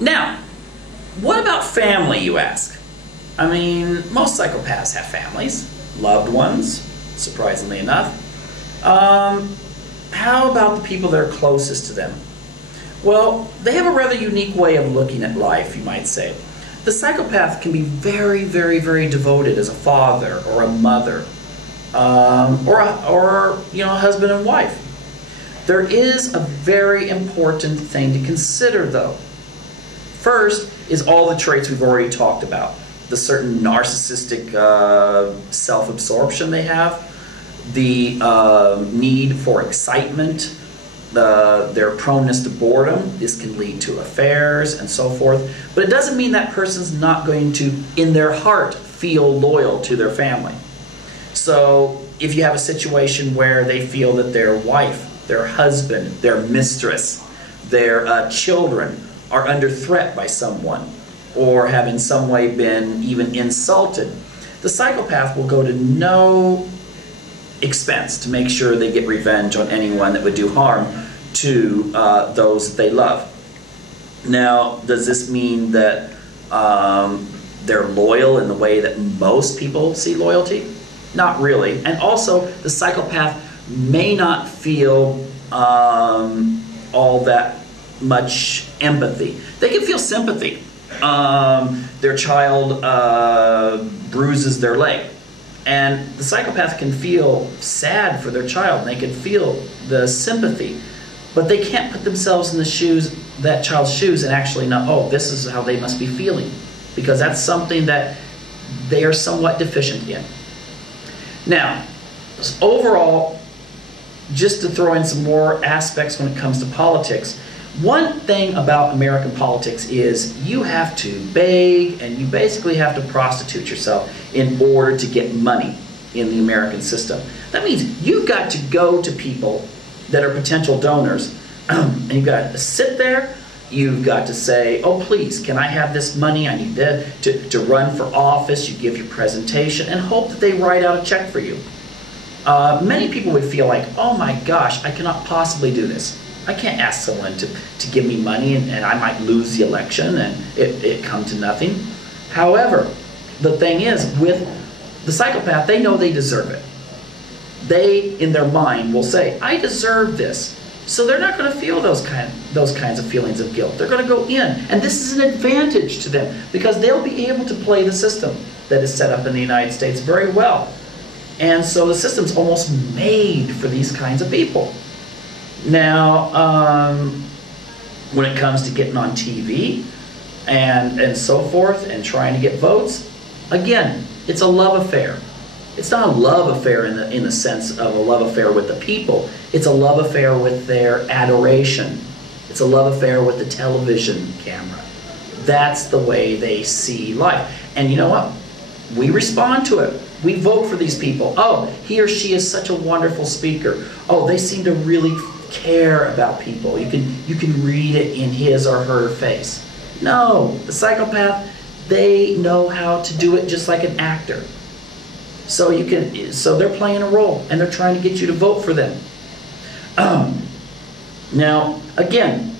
Now, what about family, you ask? I mean, most psychopaths have families, loved ones, surprisingly enough. How about the people that are closest to them? Well, they have a rather unique way of looking at life, you might say. The psychopath can be very, very, very devoted as a father or a mother, or a husband and wife. There is a very important thing to consider, though. First is all the traits we've already talked about. The certain narcissistic self-absorption they have, the need for excitement, their proneness to boredom. This can lead to affairs and so forth. But it doesn't mean that person's not going to, in their heart, feel loyal to their family. So if you have a situation where they feel that their wife, their husband, their mistress, their children are under threat by someone, or have in some way been even insulted, the psychopath will go to no expense to make sure they get revenge on anyone that would do harm to those that they love. Now, does this mean that they're loyal in the way that most people see loyalty? Not really. And also, the psychopath may not feel all that much empathy. They can feel sympathy. Their child bruises their leg, and the psychopath can feel sad for their child, and they can feel the sympathy, but they can't put themselves in the shoes, that child's shoes, and actually know, oh, this is how they must be feeling, because that's something that they are somewhat deficient in. Now, overall, just to throw in some more aspects when it comes to politics, one thing about American politics is you have to beg and you basically have to prostitute yourself in order to get money in the American system. That means you've got to go to people that are potential donors and you've got to sit there, you've got to say, oh please, can I have this money? I need to run for office. You give your presentation and hope that they write out a check for you. Many people would feel like, oh my gosh, I cannot possibly do this. I can't ask someone to give me money and I might lose the election and it come to nothing. However, the thing is, with the psychopath, they know they deserve it. They, in their mind, will say, I deserve this. So they're not going to feel those kinds of feelings of guilt. They're going to go in. And this is an advantage to them because they'll be able to play the system that is set up in the United States very well. And so the system's almost made for these kinds of people. Now, when it comes to getting on TV and so forth and trying to get votes, again, it's a love affair. It's not a love affair in the sense of a love affair with the people. It's a love affair with their adoration. It's a love affair with the television camera. That's the way they see life. And you know what? We respond to it. We vote for these people. Oh, he or she is such a wonderful speaker. Oh, they seem to really care about people. You can read it in his or her face. No, the psychopath, they know how to do it just like an actor. So they're playing a role and they're trying to get you to vote for them. Now, again,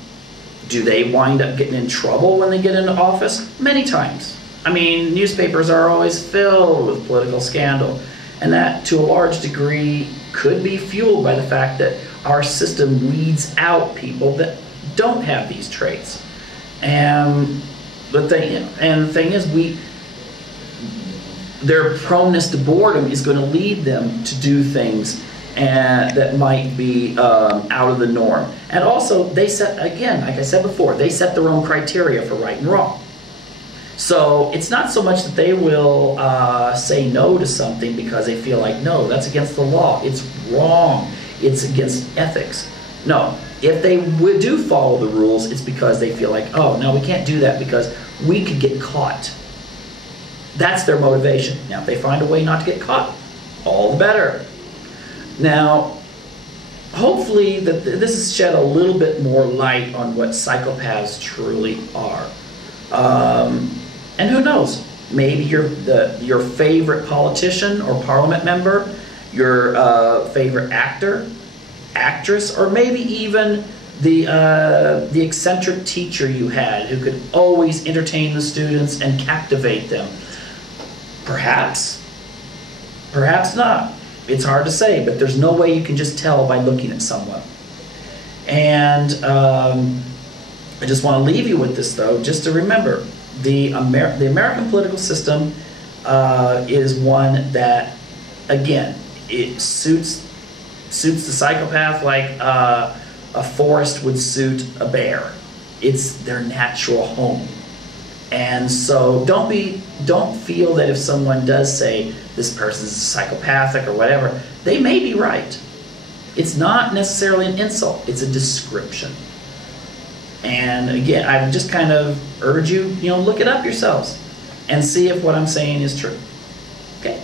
do they wind up getting in trouble when they get into office? Many times. I mean, newspapers are always filled with political scandal, and that to a large degree could be fueled by the fact that our system weeds out people that don't have these traits. And the thing is, their proneness to boredom is going to lead them to do things that might be out of the norm. And also, they set, again, like I said before, they set their own criteria for right and wrong. So it's not so much that they will say no to something because they feel like, no, that's against the law, it's wrong, it's against ethics. No, if they do follow the rules, it's because they feel like, oh, no, we can't do that because we could get caught. That's their motivation. Now, if they find a way not to get caught, all the better. Now, hopefully this has shed a little bit more light on what psychopaths truly are. And who knows, maybe your favorite politician or parliament member, your favorite actor, actress, or maybe even The eccentric teacher you had who could always entertain the students and captivate them. Perhaps. Perhaps not. It's hard to say, but there's no way you can just tell by looking at someone. And I just want to leave you with this, though, just to remember, the American political system is one that, again, it suits the psychopath like a forest would suit a bear. It's their natural home. And so don't feel that if someone does say this person's psychopathic or whatever, they may be right. It's not necessarily an insult, it's a description. And again, I would just kind of urge you, look it up yourselves and see if what I'm saying is true. Okay?